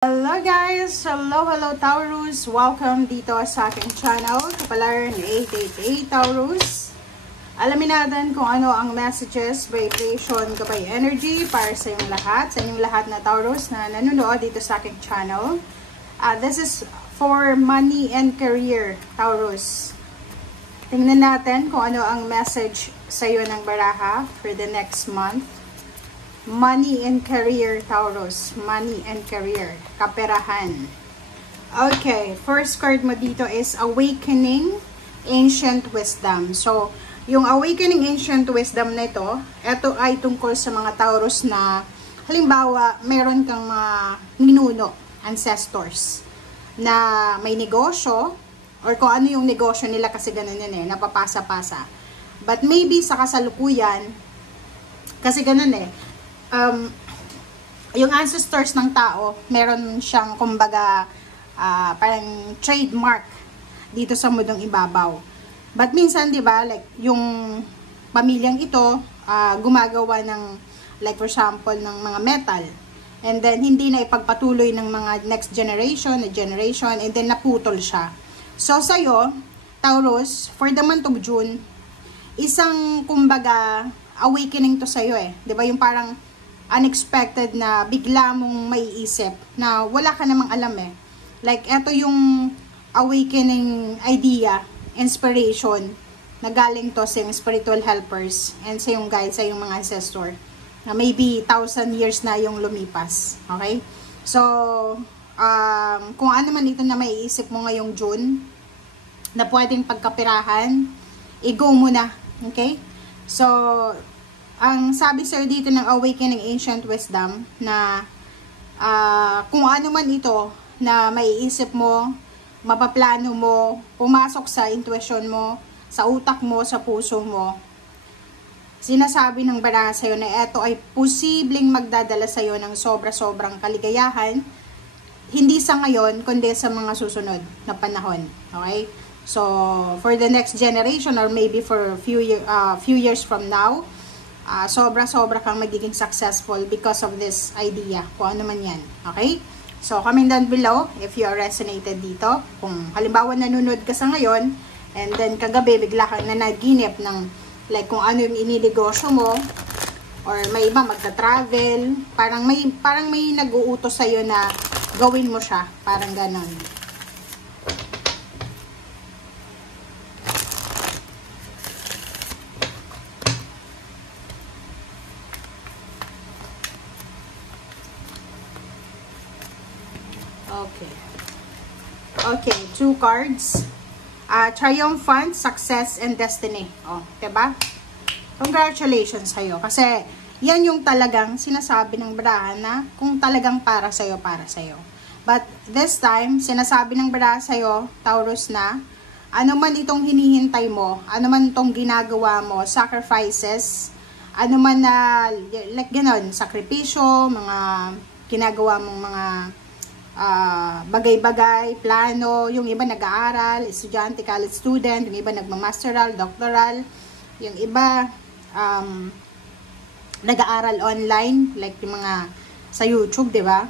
Hello guys! Hello Taurus! Welcome dito sa aking channel, Kapalaran 888 Taurus. Alamin natin kung ano ang messages, vibration, gabay energy para sa inyong lahat na Taurus na nanonood dito sa aking channel. This is for money and career, Taurus. Tingnan natin kung ano ang message sa iyo ng baraha for the next month. Money and career, Taurus. Money and career. Kaperahan. Okay. First card mo dito is Awakening Ancient Wisdom. So, yung Awakening Ancient Wisdom na ito ay tungkol sa mga Taurus na, halimbawa, meron kang mga ninuno, ancestors, na may negosyo, or kung ano yung negosyo nila kasi ganun yan napapasa-pasa. But maybe sa kasalukuyan, kasi ganun yung ancestors ng tao, meron siyang kumbaga parang trademark dito sa mundong ibabaw. But minsan, 'di ba, like yung pamilyang ito gumagawa ng, like for example, ng mga metal. And then hindi na ipagpatuloy ng mga next generation, and then naputol siya. So sa'yo, Taurus, for the month of June, isang kumbaga awakening to sa'yo 'di ba, yung parang unexpected na bigla mong maiisip na wala ka namang alam Like, eto yung awakening idea, inspiration, na galing to sa yung spiritual helpers and sa yung guides, sa yung mga ancestor, na maybe 1,000 years na yung lumipas. Okay? So, kung ano man ito na maiisip mo ngayong June, na pwedeng pagkapirahan, i-go mo na. Okay? So, ang sabi sa'yo dito ng Awakening Ancient Wisdom na kung ano man ito na maiisip mo, mapaplano mo, pumasok sa intuition mo, sa utak mo, sa puso mo, sinasabi ng baraha sa'yo na ito ay posibleng magdadala sa'yo ng sobra-sobrang kaligayahan, hindi sa ngayon, kundi sa mga susunod na panahon. Okay? So, for the next generation or maybe for few years from now, sobra-sobra kang magiging successful because of this idea, kung ano man yan. Okay? So, comment down below if you are resonated dito. Kung halimbawa nanonood ka sa ngayon, and then kagabi bigla kang nanaginip ng like kung ano yung ininegosyo mo, or may iba magta-travel, parang may nag-uutos sa'yo na gawin mo siya, parang ganon. Okay, 2 cards. Triumphant, Success, and Destiny. Diba? Congratulations sa'yo. Kasi, yan yung talagang sinasabi ng baraha na kung talagang para sa'yo, para sa'yo. But, this time, sinasabi ng baraha sa'yo, Taurus, na ano man itong hinihintay mo, ano man itong ginagawa mo, sacrifices, ano man na, like ganon, sakripisyo, mga ginagawa mong mga bagay-bagay, plano, yung iba nag-aaral, estudyante, college student, yung iba nagmamasteral, doctoral, yung iba nag-aaral online, like yung mga sa YouTube, di ba?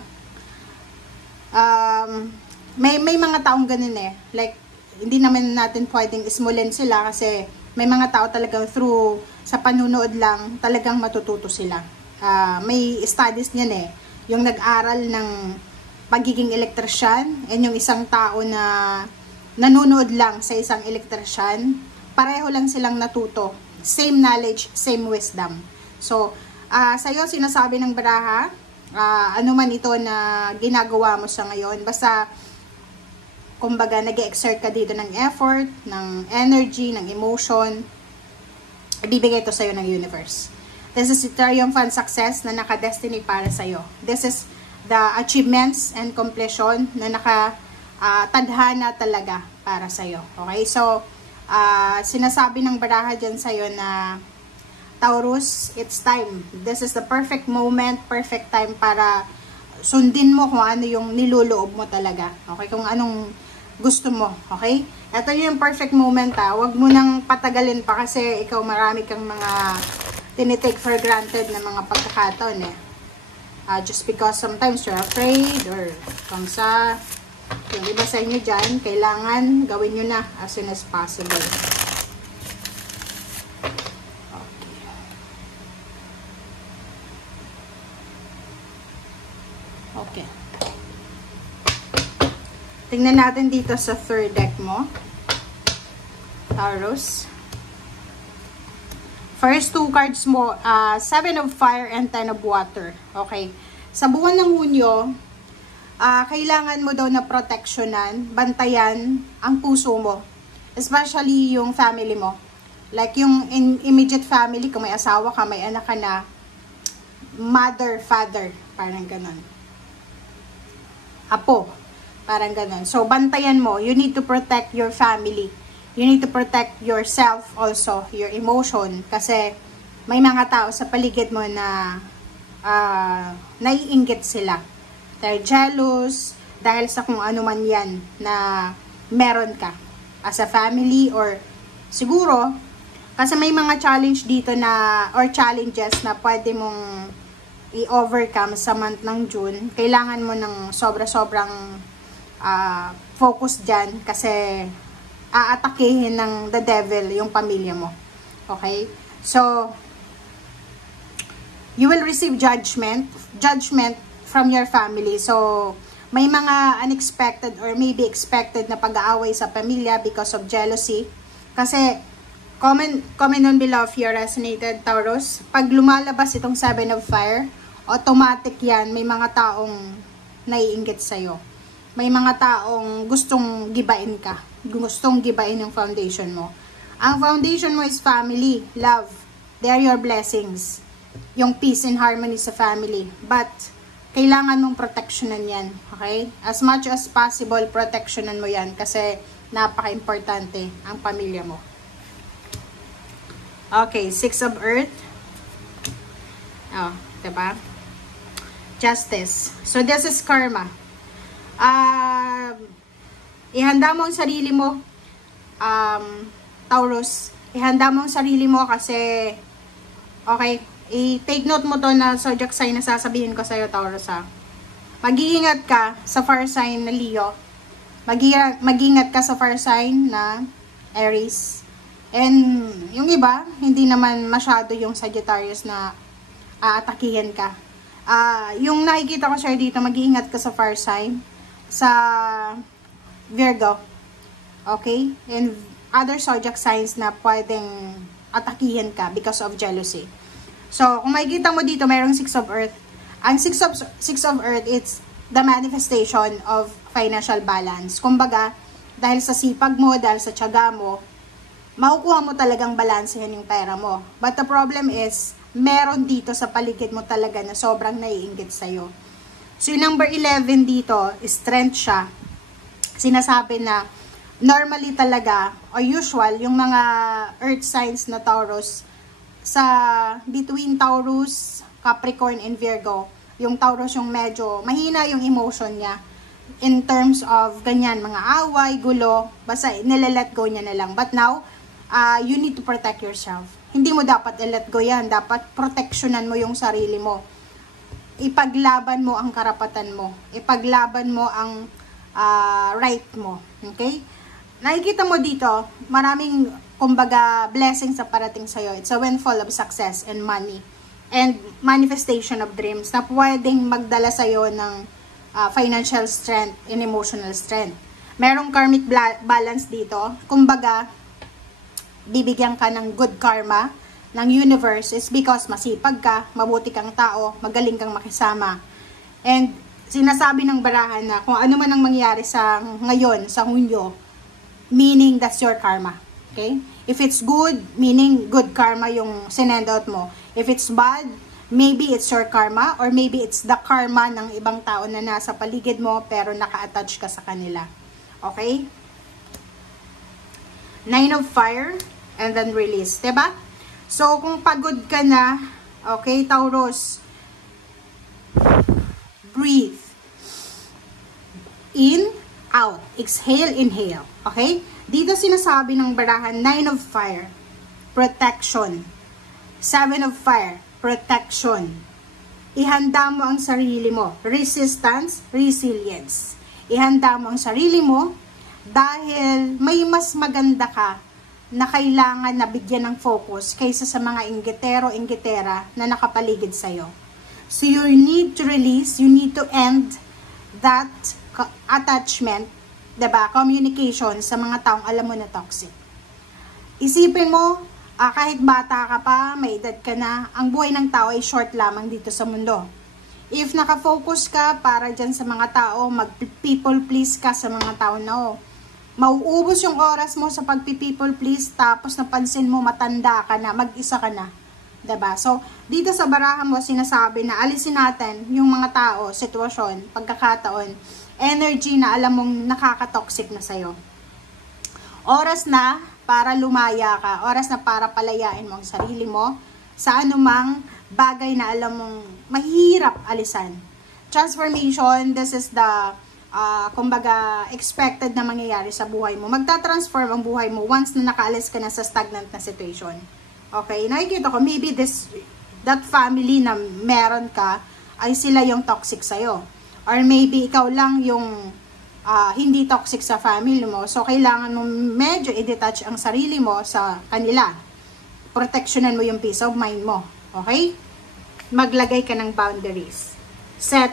May mga taong ganun like, hindi naman natin pwedeng ismulin sila kasi may mga tao talagang through sa panunood lang, talagang matututo sila. May studies niyan yung nag-aral ng pagiging elektrician, and yung isang tao na nanonood lang sa isang elektrician, pareho lang silang natuto. Same knowledge, same wisdom. So, sa'yo sinasabi ng baraha, ano man ito na ginagawa mo sa ngayon, basta, kumbaga, nag-exert ka dito ng effort, ng energy, ng emotion, ibibigay ito sa'yo ng universe. This is the triumphant success na naka-destiny para sa'yo. This is the achievements and completion na tadhana talaga para sa'yo. Okay? So, sinasabi ng baraha dyan sa'yo na Taurus, it's time. This is the perfect moment, perfect time para sundin mo kung ano yung niluloob mo talaga. Okay? Kung anong gusto mo. Okay? Ito yung perfect moment Huwag mo nang patagalin pa kasi ikaw marami kang mga tinitake for granted na mga pagkakataon Just because sometimes you're afraid or kamsa. Yung iba sa inyo dyan, kailangan gawin nyo na as soon as possible. Okay. Tingnan natin dito sa third deck mo. Taurus. First two cards mo, 7 of Fire and 10 of Water. Okay. Sa buwan ng Hunyo, kailangan mo daw na proteksyonan, bantayan ang puso mo. Especially yung family mo. Like yung immediate family, kung may asawa ka, may anak ka na, mother, father, parang ganon. Apo, parang ganon. So, bantayan mo. You need to protect your family. You need to protect yourself also, your emotion. Kasi may mga tao sa paligid mo na naiinggit sila. They're jealous dahil sa kung ano man yan na meron ka as a family or siguro kasi may mga challenge dito na or challenges na pwede mong i-overcome sa month ng June. Kailangan mo ng sobra-sobrang focus dyan kasi aatakihin ng the devil yung pamilya mo. Okay? So, you will receive judgment from your family. So, may mga unexpected or maybe expected na pag-aaway sa pamilya because of jealousy. Kasi, comment on below if you resonated, Taurus. Pag lumalabas itong 7 of Fire, automatic yan, may mga taong naiinggit sa'yo. May mga taong gustong gibain ka. Gustong gibain yung foundation mo. Ang foundation mo is family, love. They are your blessings. Yung peace and harmony sa family. But, kailangan mong protectionan yan. Okay? As much as possible, protectionan mo yan. Kasi, napaka-importante ang pamilya mo. Okay, 6 of Earth. Oh, diba? Justice. So, this is karma. Ihanda mo ang sarili mo, Taurus. Ihanda mo ang sarili mo kasi, okay, i-take note mo to na zodiac sign na sasabihin ko sa'yo, Taurus, ha. Mag-iingat ka sa fire sign na Leo. Mag-iingat ka sa fire sign na Aries. And yung iba, hindi naman masyado yung Sagittarius na aatakihin ka. Yung nakikita ko sa'yo dito, mag-iingat ka sa fire sign, sa Virgo, okay? And other zodiac signs na pwedeng atakihin ka because of jealousy. So, kung makikita mo dito, mayroong 6 of Earth. Ang 6 of Earth, it's the manifestation of financial balance. Kumbaga, dahil sa sipag mo, dahil sa tiyaga mo, makukuha mo talagang balansehin yung pera mo. But the problem is, meron dito sa paligid mo talaga na sobrang naiinggit sa'yo. So, yung number 11 dito, strength siya. Sinasabi na normally talaga or usual yung mga earth signs na Taurus sa between Taurus, Capricorn and Virgo, yung Taurus yung medyo mahina yung emotion niya in terms of ganyan, mga away, gulo, basta nile-let go niya na lang. But now, you need to protect yourself. Hindi mo dapat i-let go yan, dapat proteksyonan mo yung sarili mo. Ipaglaban mo ang karapatan mo, ipaglaban mo ang right mo. Okay? Nakikita mo dito, maraming, kumbaga, blessings sa parating sa'yo. It's a windfall of success and money. And manifestation of dreams na pwedeng magdala sa'yo ng financial strength and emotional strength. Merong karmic balance dito. Kumbaga, bibigyan ka ng good karma ng universe is because masipag ka, mabuti kang tao, magaling kang makisama. And sinasabi ng barahan na kung ano man ang mangyari sa ngayon, sa Hunyo, meaning that's your karma. Okay? If it's good, meaning good karma yung sinend-out mo. If it's bad, maybe it's your karma or maybe it's the karma ng ibang tao na nasa paligid mo pero naka-attach ka sa kanila. Okay? 9 of Fire and then release. Diba? So, kung pagod ka na, okay, Taurus, breathe. In, out. Exhale, inhale. Okay? Dito sinasabi ng barahan, 9 of Fire, protection. 7 of Fire, protection. ihanda mo ang sarili mo. Resistance, resilience. Ihanda mo ang sarili mo dahil may mas maganda ka na kailangan na bigyan ng focus kaysa sa mga inggitero-inggitera na nakapaligid sa'yo. So you need to release, you need to end that attachment, diba? Communication sa mga taong alam mo na toxic. Isipin mo, kahit bata ka pa, may edad ka na, ang buhay ng tao ay short lamang dito sa mundo. If nakafocus ka para dyan sa mga tao, mag-people please ka sa mga tao na mauubos yung oras mo sa pag-people please, tapos napansin mo matanda ka na, mag-isa ka na. Diba? So, dito sa barahan mo, sinasabi na alisin natin yung mga tao, sitwasyon, pagkakataon, energy na alam mong nakaka-toxic na sa'yo. Oras na para lumaya ka, oras na para palayain mo ang sarili mo sa anumang bagay na alam mong mahirap alisan. Transformation, this is the kumbaga expected na mangyayari sa buhay mo. Magta-transform ang buhay mo once na nakaalis ka na sa stagnant na situation. Okay, nakikita ko, maybe that family na meron ka, ay sila yung toxic sa'yo. Or maybe ikaw lang yung hindi toxic sa family mo. So, kailangan mo medyo i-detach ang sarili mo sa kanila. Protectionan mo yung peace of mind mo. Okay? Maglagay ka ng boundaries. Set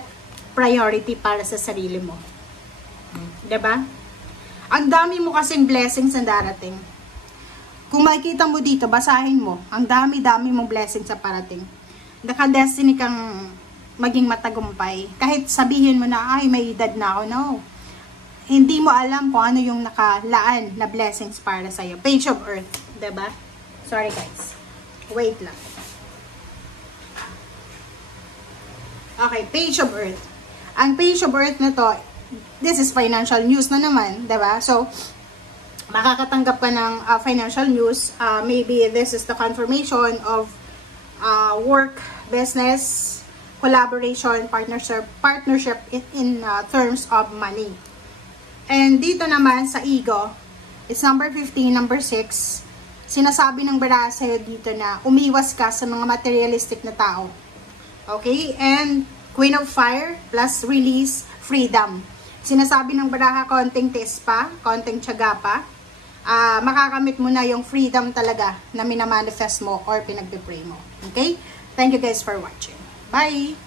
priority para sa sarili mo. Diba? Ang dami mo kasing blessings na darating. Kung makikita mo dito, basahin mo. Ang dami-dami mong blessings sa parating. Naka-destiny kang maging matagumpay. Kahit sabihin mo na, ay, may edad na ako. No. Hindi mo alam kung ano yung nakalaan na blessings para sa'yo. Page of Earth. Diba? Sorry guys. Wait lang. Okay, Page of Earth. Ang Page of Earth na to, this is financial news na naman, diba? So, makakatanggap ka ng financial news. Maybe this is the confirmation of work, business, collaboration, partnership in terms of money. And dito naman sa ego, it's number 15, number 6. Sinasabi ng baraha sa'yo dito na umiwas ka sa mga materialistic na tao. Okay? And Queen of Fire plus release, freedom. Sinasabi ng baraha, konting tiis pa, konting tiyaga pa. Makakamit mo na yung freedom talaga na minamanifest mo or pinagpipray mo. Okay? Thank you guys for watching. Bye!